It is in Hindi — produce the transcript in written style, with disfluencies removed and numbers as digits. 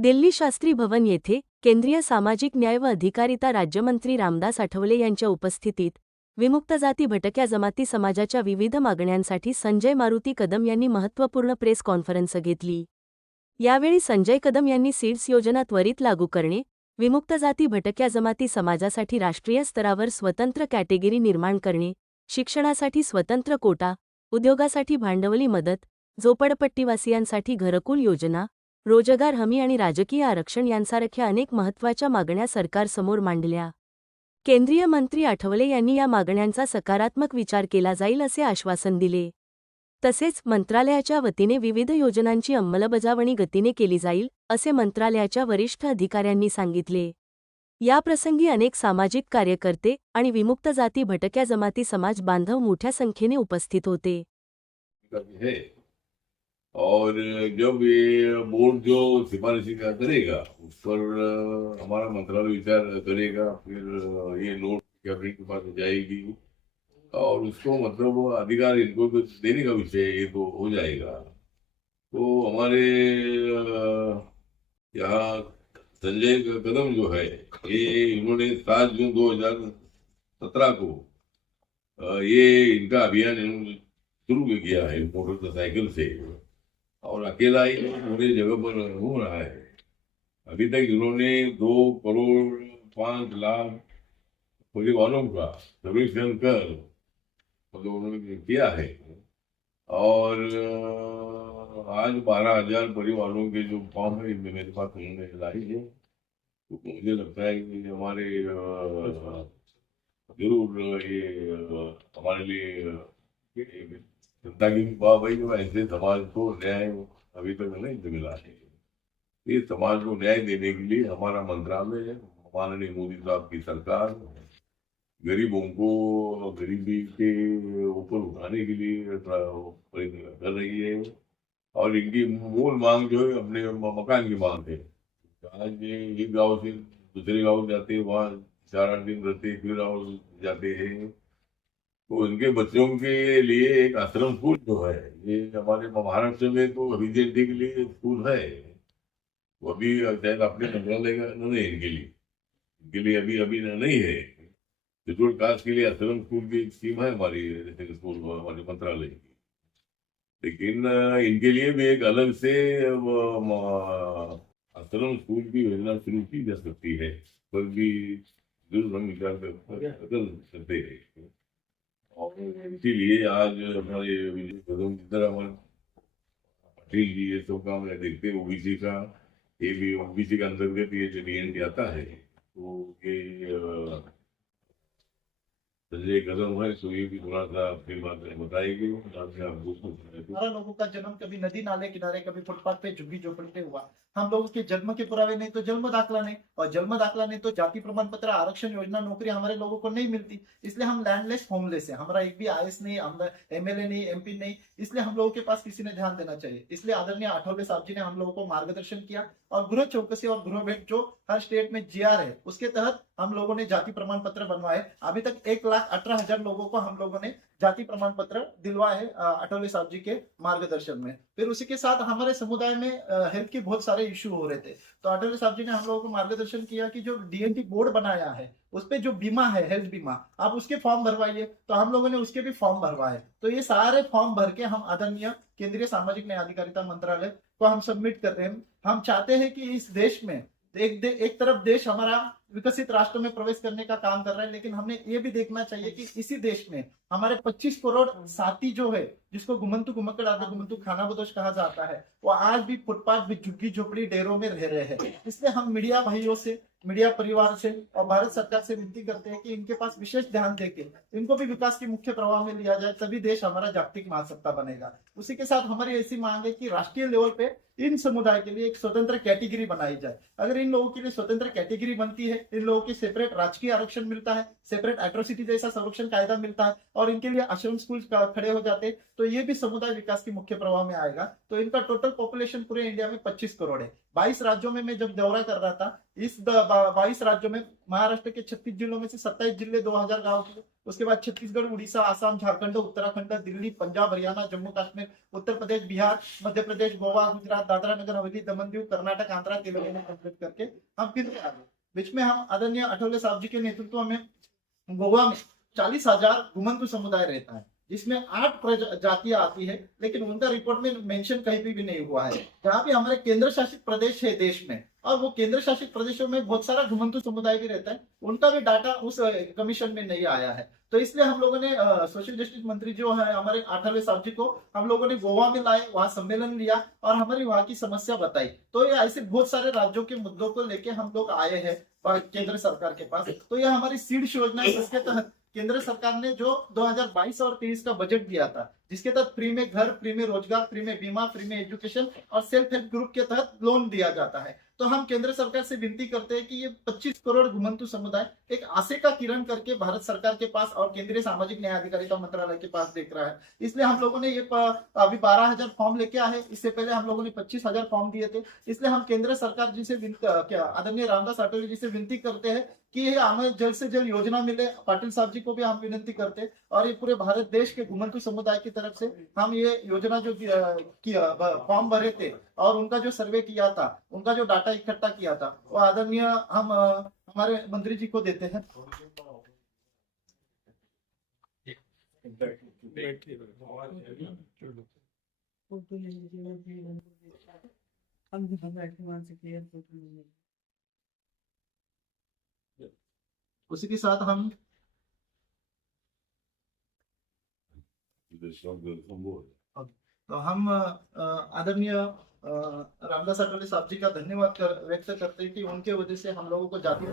दिल्ली शास्त्री भवन येथे केंद्रीय सामाजिक न्याय व अधिकारिता राज्यमंत्री रामदास आठवले यांच्या उपस्थितीत विमुक्त जाती भटक्या जमाती समाजाच्या विविध मागण्यांसाठी संजय मारुती कदम यांनी महत्त्वपूर्ण प्रेस कॉन्फरन्स घेतली। यावेळी संजय कदम यांनी सीड्स योजना त्वरित लागू करणे, विमुक्त जाती भटक्या जमाती समाजासाठी राष्ट्रीय स्तरावर स्वतंत्र कॅटेगरी निर्माण करणे, शिक्षणासाठी स्वतंत्र कोटा, उद्योगासाठी भांडवली मदत, झोपडपट्टीवासियांसाठी घरकुल योजना, रोजगार हमी आणि राजकीय आरक्षण यांसारख्या अनेक महत्त्वाच्या मागण्या सरकारसमोर मांडल्या। केंद्रीय मंत्री आठवले यांनी या मागण्यांचा सकारात्मक विचार केला जाईल असे आश्वासन दिले। तसेच मंत्रालयाच्या वतीने विविध योजनांची अंमलबजावणी गतीने केली जाईल असे मंत्रालयाच्या वरिष्ठ अधिकाऱ्यांनी सांगितले। याप्रसंगी अनेक सामाजिक कार्यकर्ते आणि विमुक्त जाती भटक्या जमाती समाज बांधव मोठ्या संख्येने उपस्थित होते। और जब ये बोर्ड जो सिफारिशी करेगा उस पर हमारा मंत्रालय विचार करेगा, फिर ये नोट कैबिनेट के पास जाएगी और उसको मतलब अधिकार इनको देने का विषय ये तो हो जाएगा। तो हमारे यहाँ संजय कदम जो है ये इन्होंने 7 जून 2017 को ये इनका अभियान इन्होंने शुरू किया है मोटरसाइकिल से, और अकेला ही पूरे जगह पर हो रहा है। अभी तक इन्होंने 2,05,00,000 परिवारों का सर्वेक्षण कर मतलब उन्होंने किया है, और आज 12,000 परिवारों के जो फॉर्म है इनमें मेरे पास उन्होंने लाई है। तो मुझे लगता है कि हमारे जरूर ये हमारे लिए जनता की भाई ऐसे समाज को न्याय अभी तक नहीं मिला है। इस समाज को न्याय देने के लिए हमारा मंत्रालय, माननीय मोदी साहब की सरकार गरीबों को गरीबी के ऊपर उठाने के लिए प्रयत्न कर रही है, और इनकी मूल मांग जो है अपने मकान की मांग है। आज एक गांव से दूसरे गांव जाते हैं, वहाँ 4-8 दिन रहते, फिर और जाते हैं। तो इनके बच्चों के लिए एक आश्रम स्कूल जो है ये हमारे महाराष्ट्र में तो अभिजेंटी के लिए स्कूल है, वो अभी शायद अपने मंत्रालय का नहीं, इनके लिए अभी नहीं है। शेड्यूल्ड कास्ट के लिए आश्रम स्कूल की एक स्कीम है हमारी स्कूल हमारे मंत्रालय की, लेकिन इनके लिए भी एक अलग से आश्रम स्कूल की योजना शुरू की जा सकती है, पर भी जरूर हम विचार कर सकते हैं। और इसीलिए आज हमारे कदम की तरह हमारे पाटिल जी ये सब काम देखते ओबीसी का, ये भी ओबीसी के अंतर्गत ये जो डीएनटी आता है, तो ये संजय कदम है, तो ये भी थोड़ा सा अपनी बात बताएगी। हमारा लोगों का जन्म कभी नदी नाले किनारे, कभी फुटपाथ पे झुग्गी झोपड़ी पे हुआ। हम लोगों के जन्म के पुरावे नहीं तो जन्म दाखला नहीं, और जन्म दाखला नहीं तो जाति प्रमाण पत्र, आरक्षण योजना, नौकरी हमारे लोगों को नहीं मिलती। इसलिए हम लैंडलेस होमलेस है। हमारा एक भी आईएएस नहीं, हमारा एमएलए नहीं, एमपी नहीं। इसलिए हम लोगों के पास किसी ने ध्यान देना चाहिए। इसलिए आदरणीय आठवले साहब जी ने हम लोगों को मार्गदर्शन किया, और गृह चौकसी और गृह भेंट जो हर स्टेट में जीआर है उसके तहत हम लोगों ने जाति प्रमाण पत्र बनवाए। अभी तक 1,18,000 लोगों को हम लोगों ने जाति प्रमाण पत्र दिलवाए आठवले साहब जी के मार्गदर्शन में। फिर उसी के साथ हमारे समुदाय में हेल्थ के बहुत सारे इश्यू हो रहे थे, तो आठवले साहब जी ने हम लोगों को मार्गदर्शन किया कि जो डीएनटी बोर्ड बनाया है उस पे जो बीमा है, हेल्थ बीमा, आप उसके फॉर्म भरवाइए। तो हम लोगों ने उसके भी फॉर्म भरवाए। तो ये सारे फॉर्म भर के हम आदरणीय केंद्रीय सामाजिक न्याय अधिकारिता मंत्रालय को हम सबमिट कर रहे हैं। हम चाहते हैं कि इस देश में एक तरफ देश हमारा विकसित राष्ट्र में प्रवेश करने का काम कर रहा है, लेकिन हमने ये भी देखना चाहिए कि इसी देश में हमारे 25 करोड़ साथी जो है, जिसको घुमंतु घुमक्कड़ आदि घुमंतु खानाबदोश कहा जाता है, वो आज भी फुटपाथ भी झुग्गी झोपड़ी डेरों में रह रहे हैं। इसलिए हम मीडिया भाइयों से, मीडिया परिवार से और भारत सरकार से विनती करते हैं कि इनके पास विशेष ध्यान देके इनको भी विकास के मुख्य प्रवाह में लिया जाए, तभी देश हमारा जागतिक महासत्ता बनेगा। उसी के साथ हमारी ऐसी मांग है कि राष्ट्रीय लेवल पे इन समुदाय के लिए एक स्वतंत्र कैटेगरी बनाई जाए। अगर इन लोगों के लिए स्वतंत्र कैटेगरी बनती है इन लोगों की सेपरेट राजकीय आरक्षण मिलता है, सेपरेट एट्रोसिटी जैसा संरक्षण कायदा मिलता है और इनके लिए आश्रम स्कूल खड़े हो जाते हैं, तो ये भी समुदाय विकास की मुख्य प्रवाह में आएगा। तो इनका टोटल पॉपुलेशन पूरे इंडिया में 25 करोड़ है। 22 राज्यों में मैं जब दौरा कर रहा था, इस 22 राज्यों में महाराष्ट्र के 36 जिलों में से 27 जिले 2000 गांव के, उसके बाद छत्तीसगढ़, उड़ीसा, आसाम, झारखंड, उत्तराखंड, दिल्ली, पंजाब, हरियाणा, जम्मू कश्मीर, उत्तर प्रदेश, बिहार, मध्य प्रदेश, गोवा, गुजरात, दादरा नगर हवेली, दमन दीव, कर्नाटक, आंध्रा, तेलंगाना कंप्लीट करके हम फिर आ गए। बीच में हम आदरणीय आठवले साहब जी के नेतृत्व में गोवा में 40,000 घुमंतु समुदाय रहता है, जिसमें 8 जातियां आती है, लेकिन उनका रिपोर्ट में मेंशन कहीं भी नहीं हुआ है। जहाँ भी हमारे केंद्र शासित प्रदेश है देश में, और वो केंद्र शासित प्रदेशों में बहुत सारा घुमंतु समुदाय भी रहता है, उनका भी डाटा उस कमीशन में नहीं आया है। तो इसलिए हम लोगों ने सोशल जस्टिस मंत्री जो है हमारे आठवले साहब जी को हम लोगों ने गोवा में लाए, वहां सम्मेलन लिया और हमारी वहां की समस्या बताई। तो ये ऐसे बहुत सारे राज्यों के मुद्दों को लेके हम लोग आए हैं केंद्र सरकार के पास। तो यह हमारी सीड्स योजना है, जिसके तहत केंद्र सरकार ने जो 2022 और 23 का बजट दिया था, जिसके तहत फ्री में घर, फ्री में रोजगार, फ्री में बीमा, फ्री में एजुकेशन और सेल्फ हेल्प ग्रुप के तहत लोन दिया जाता है। तो हम केंद्र सरकार से विनती करते हैं कि ये 25 करोड़ घुमंतु समुदाय एक आशे का किरण करके भारत सरकार के पास और केंद्रीय सामाजिक न्याय अधिकारिता मंत्रालय के पास देख रहा है। इसलिए हम लोगों ने ये अभी 12,000 फॉर्म लेके आए। इससे पहले हम लोगों ने 25,000 फॉर्म दिए थे। इसलिए हम केंद्र सरकार जी से आदरणीय रामदास अठावले जी से विनती करते हैं कि ये हमें जल्द से जल्द योजना मिले। पाटिल साहब जी को भी हम विनती करते हैं और ये पूरे भारत देश के घुमंतु समुदाय की तरफ से हम ये योजना जो फॉर्म भरे थे और उनका जो सर्वे किया था, उनका जो डाटा इकट्ठा किया था, वो आदरणीय हम हमारे मंत्री जी को देते हैं। उसी के साथ हम तो हम आदरणीय रामदास अठावले साहब जी का धन्यवाद व्यक्त करते हैं कि उनके वजह से हम लोगों को जाति